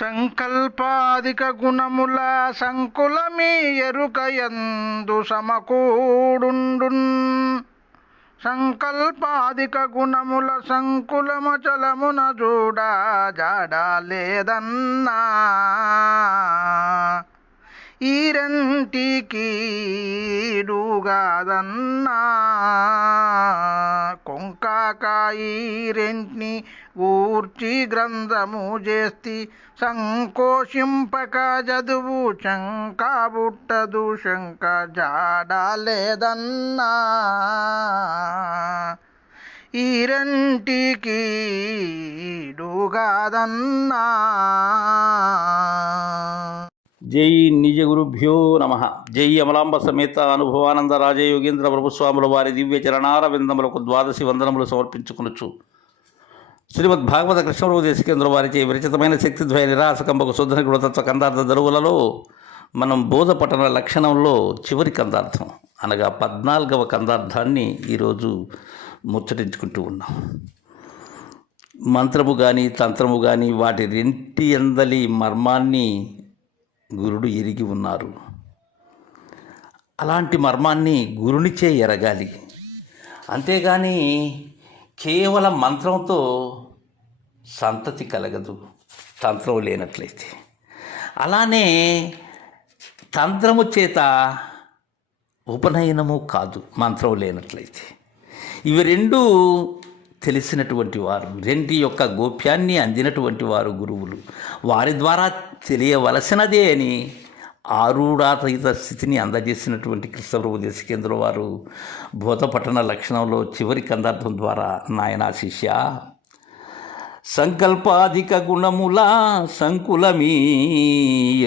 సంకల్పాధిక గుణముల సంకులమీ ఎరుకయందు సమకూడుండున్. సంకల్పాధిక గుణముల సంకులమచలమున చూడా జాడా లేదన్నా. ఈ రెంటికి ఈడుగాదన్నా కొంకాకాయి ఊర్చి గ్రంథము చేస్తి సంకోషింపక చదువు శంక బుట్టదు శంక జాడ లేదన్నా. ఈ రెంటికి జై నిజ గురుభ్యో నమ. జై అమలాంబ సమేత అనుభవానంద రాజయోగేంద్ర ప్రభుస్వాముల వారి దివ్య చరణార విందములకు ద్వాదశి వందనములు సమర్పించుకునొచ్చు శ్రీమద్ భాగవత కృష్ణరావు దేశకేంద్ర వారిచే విరచితమైన శక్తిద్వయ నిరాశకంబకు శుద్ధని గుణతత్వ కందార్థ దరువులలో మనం బోధపట్టణ లక్షణంలో చివరి కందార్థం అనగా పద్నాలుగవ కందార్థాన్ని ఈరోజు ముచ్చటించుకుంటూ ఉన్నాం. మంత్రము కానీ తంత్రము కానీ వాటి రెంటి అందలి మర్మాన్ని గురుడు ఎరిగి ఉన్నారు. అలాంటి మర్మాన్ని గురునిచే ఎరగాలి. అంతేగాని కేవలం మంత్రంతో సంతతి కలగదు తంత్రం లేనట్లయితే. అలానే తంత్రము చేత ఉపనయనము కాదు మంత్రం లేనట్లయితే. ఇవి రెండు తెలిసినటువంటి వారు రెండి యొక్క గోప్యాన్ని అందినటువంటి వారు గురువులు. వారి ద్వారా తెలియవలసినదే అని ఆరుడాతీత స్థితిని అందజేసినటువంటి కృష్ణప్రభు దేశకేంద్ర వారు భూతపట్టణ లక్షణంలో చివరి కందార్థం ద్వారా నాయనా శిష్య సంకల్పాధిక గుణముల సంకులమీ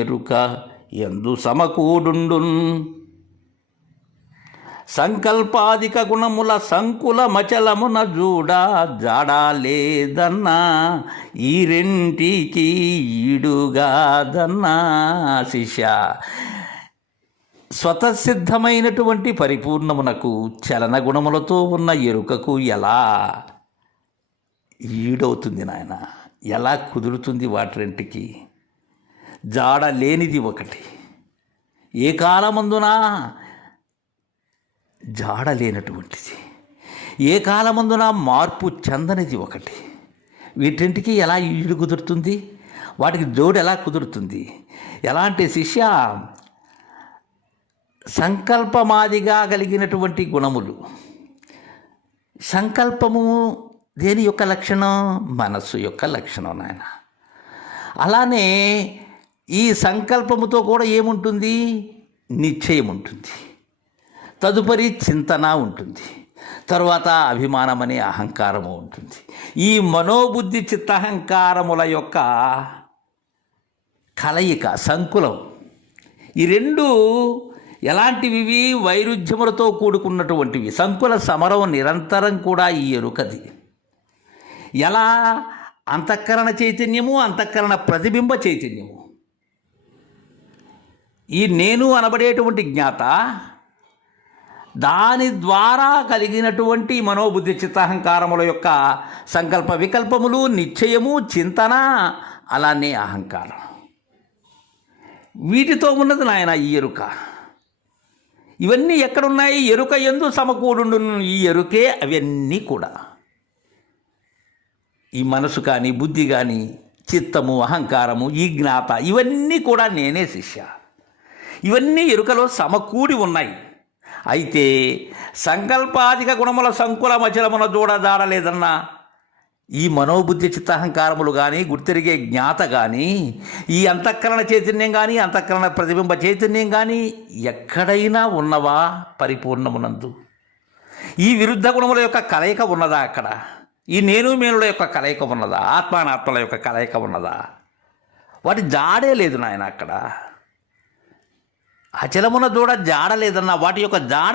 ఎరుక ఎందు సమకూడుండున్. సంకల్పాధిక గుణముల సంకుల మచలమున జూడ జాడా లేదన్నా ఈ రెంటికి ఈడుగాదన్నా శిష్య. స్వతసిద్ధమైనటువంటి పరిపూర్ణమునకు చలన గుణములతో ఉన్న ఎరుకకు ఎలా ఈడవుతుంది నాయన? ఎలా కుదురుతుంది వాటి రెంటికి? జాడ లేనిది ఒకటి. ఏ కాలమందునా జాడలేనటువంటిది. ఏ కాలమందున మార్పు చెందనిది ఒకటి. వీటింటికి ఎలా ఈడు కుదురుతుంది? వాటికి జోడు ఎలా కుదురుతుంది? ఎలాంటి శిష్య సంకల్పమాదిగా కలిగినటువంటి గుణములు? సంకల్పము దేని యొక్క లక్షణం? మనస్సు యొక్క లక్షణం నాయన. అలానే ఈ సంకల్పముతో కూడా ఏముంటుంది? నిశ్చయం ఉంటుంది తదుపరి చింతన ఉంటుంది. తరువాత అభిమానమనే అహంకారము ఉంటుంది. ఈ మనోబుద్ధి చిత్తహంకారముల యొక్క కలయిక సంకులం. ఈ రెండు ఎలాంటివి వైరుధ్యములతో కూడుకున్నటువంటివి. సంకుల సమరం నిరంతరం కూడా ఈ ఎరుకది. ఎలా? అంతఃకరణ చైతన్యము అంతఃకరణ ప్రతిబింబ చైతన్యము. ఈ నేను అనబడేటువంటి జ్ఞాత దాని ద్వారా కలిగినటువంటి మనోబుద్ధి చిత్తహంకారముల యొక్క సంకల్ప వికల్పములు నిశ్చయము చింతన అలానే అహంకారం. వీటితో ఉన్నది నాయన ఈ ఎరుక. ఇవన్నీ ఎక్కడున్నాయి? ఎరుక ఎందు సమకూడు ఈ ఎరుకే అవన్నీ కూడా. ఈ మనసు కానీ బుద్ధి కానీ చిత్తము అహంకారము ఈ జ్ఞాత ఇవన్నీ కూడా నేనే శిష్య. ఇవన్నీ ఎరుకలో సమకూడి ఉన్నాయి. అయితే సంకల్పాధిక గుణముల సంకుల మచలమున చూడదాడలేదన్నా ఈ మనోబుద్ధి చిత్తహంకారములు కానీ గుర్తెరిగే జ్ఞాత కానీ ఈ అంతఃకరణ చైతన్యం కానీ అంతఃకరణ ప్రతిబింబ చైతన్యం కానీ ఎక్కడైనా ఉన్నవా పరిపూర్ణమునందు? ఈ విరుద్ధ గుణముల యొక్క కలయిక ఉన్నదా అక్కడ? ఈ నేను మేనుల యొక్క కలయిక ఉన్నదా? ఆత్మానాత్మల యొక్క కలయిక ఉన్నదా? వాటి జాడే లేదు నాయన అక్కడ. అచలమున దూడ జాడ లేదన్న వాటి యొక్క జాడ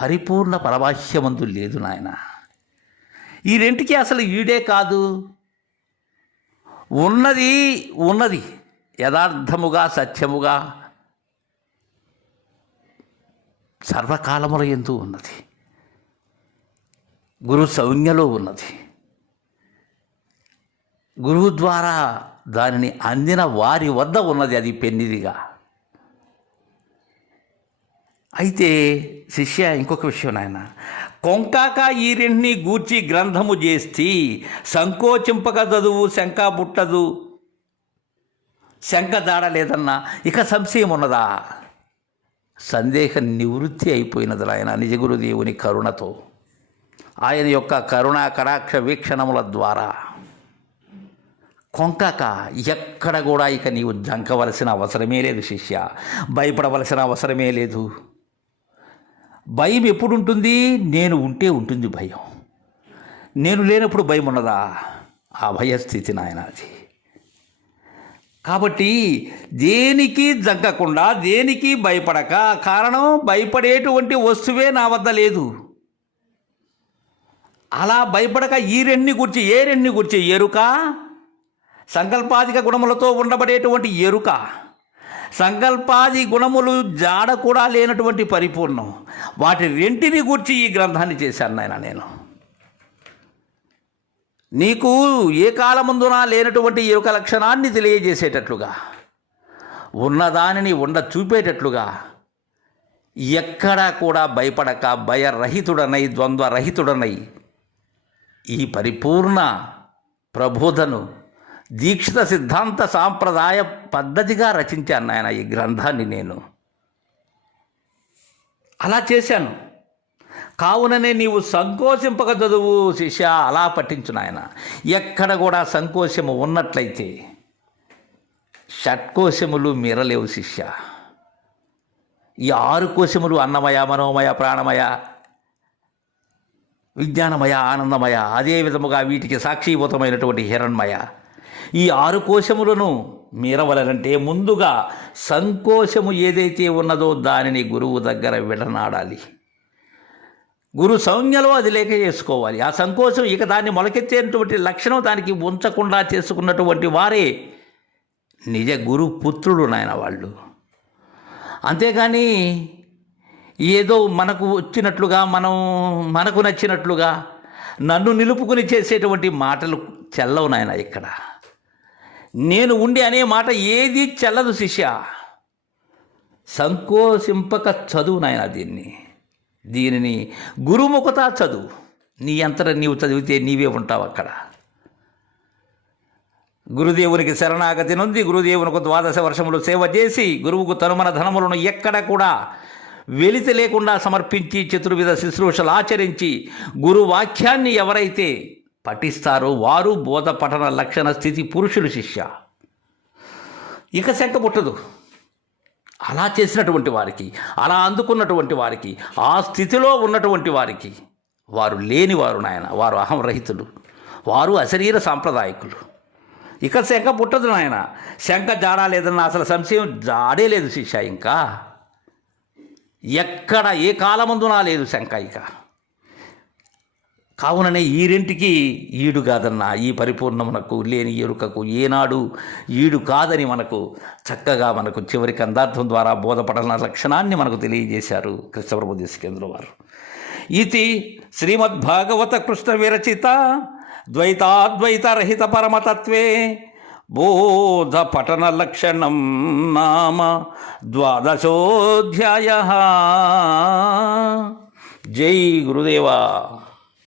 పరిపూర్ణ పరభాష్యమందు లేదు నాయన. ఈ రెంటికి అసలు ఈడే కాదు. ఉన్నది ఉన్నది. యథార్థముగా సత్యముగా సర్వకాలముల ఎందు ఉన్నది. గురు సౌజ్ఞలో ఉన్నది. గురువు ద్వారా దానిని అందిన వారి వద్ద ఉన్నది అది పెన్నిదిగా. అయితే శిష్య ఇంకొక విషయం నాయన. కొంకాక ఈ రెండిని గూర్చి గ్రంథము చేస్తే సంకోచింపక చదువు శంక పుట్టదు. శంక దాడలేదన్నా ఇక సంశయం ఉన్నదా? సందేహ నివృత్తి అయిపోయినది ఆయన నిజగురుదేవుని కరుణతో. ఆయన యొక్క కరుణా కటాక్ష వీక్షణముల ద్వారా. కొంకాక ఎక్కడ కూడా ఇక నీవు జంకవలసిన అవసరమే లేదు శిష్య. భయపడవలసిన అవసరమే లేదు. భయం ఎప్పుడు ఉంటుంది నేను ఉంటే ఉంటుంది భయం. నేను లేనప్పుడు భయం ఉన్నదా? ఆ భయస్థితి నాయన అది కాబట్టి దేనికి జగ్గకుండా దేనికి భయపడక కారణం భయపడేటువంటి వస్తువే నా వద్ద లేదు. అలా భయపడక ఈ రెండిని గురించి ఏ రెండిని గురించి? ఎరుక? సంకల్పాధిక గుణములతో ఉండబడేటువంటి ఎరుక. సంకల్పాది గుణములు జాడ కూడా లేనటువంటి పరిపూర్ణం. వాటి రెంటిని గూర్చి ఈ గ్రంథాన్ని చేశాను నాయన నేను. నీకు ఏ కాలముందున లేనటువంటి ఎరుక లక్షణాన్ని తెలియజేసేటట్లుగా ఉన్నదానిని ఉండ చూపేటట్లుగా ఎక్కడా కూడా భయపడక భయరహితుడనై ద్వంద్వరహితుడనై ఈ పరిపూర్ణ ప్రబోధను దీక్షిత సిద్ధాంత సాంప్రదాయ పద్ధతిగా రచించాను నాయన ఈ గ్రంథాన్ని నేను. అలా చేశాను. కావుననే నీవు సంకోచింపక చదువు శిష్య అలా పట్టించు నాయన. ఎక్కడ కూడా సంకోచము ఉన్నట్లయితే షట్కోశములు మీరలేవు శిష్య. ఈ ఆరు కోశములు అన్నమయ మనోమయ ప్రాణమయ విజ్ఞానమయ ఆనందమయ అదే విధముగా వీటికి సాక్షీభూతమైనటువంటి హిరణ్మయ. ఈ ఆరు కోశములను మీరవలనంటే ముందుగా సంకోశము ఏదైతే ఉన్నదో దానిని గురువు దగ్గర విడనాడాలి. గురు సౌజ్ఞలో అది లేక చేసుకోవాలి. ఆ సంకోచం ఇక దాన్ని మొలకెత్తేటువంటి లక్షణం దానికి ఉంచకుండా చేసుకున్నటువంటి వారే నిజ గురు పుత్రుడు నాయన వాళ్ళు. అంతేగాని ఏదో మనకు వచ్చినట్లుగా మనం మనకు నచ్చినట్లుగా నన్ను నిలుపుకుని చేసేటువంటి మాటలు చెల్లవు నాయన ఇక్కడ. నేను ఉండి అనే మాట ఏది చెల్లదు శిష్య. సంకోచింపక చదువు నాయన దీన్ని. దీనిని గురుముఖత చదువు. నీ అంతట నీవు చదివితే నీవే ఉంటావు అక్కడ. గురుదేవునికి శరణాగతి నొంది గురుదేవునికి ద్వాదశ వర్షములు సేవ చేసి గురువుకు తనుమన ధనములను ఎక్కడ కూడా వెలితి లేకుండా సమర్పించి చతుర్విధ శుశ్రూషలు ఆచరించి గురు వాక్యాన్ని ఎవరైతే పఠిస్తారు వారు బోధ పఠన లక్షణ స్థితి పురుషులు శిష్య. ఇక శంక పుట్టదు అలా చేసినటువంటి వారికి అలా అందుకున్నటువంటి వారికి ఆ స్థితిలో ఉన్నటువంటి వారికి వారు లేనివారు నాయన వారు అహం రహితులు. వారు అశరీర సాంప్రదాయకులు. ఇక శంక పుట్టదు నాయన. శంక జాడా లేదన్న అసలు సంశయం జాడే లేదు శిష్య ఇంకా. ఎక్కడ ఏ కాలమందునా లేదు శంక ఇక. కావుననే ఈ రెంటికి ఈడు కాదన్న ఈ పరిపూర్ణమునకు లేని ఎరుకకు ఏనాడు ఈడు కాదని మనకు చక్కగా మనకు చివరికి అందార్థం ద్వారా బోధపడాలన్న లక్షణాన్ని మనకు తెలియజేశారు కృష్ణప్రభు దేశకేంద్ర వారు ఇది శ్రీమద్భాగవత కృష్ణ విరచిత ద్వైతాద్వైతరహిత పరమతత్వే బోధ పఠన లక్షణం నామ ద్వాదశోధ్యాయ. జై గురుదేవా.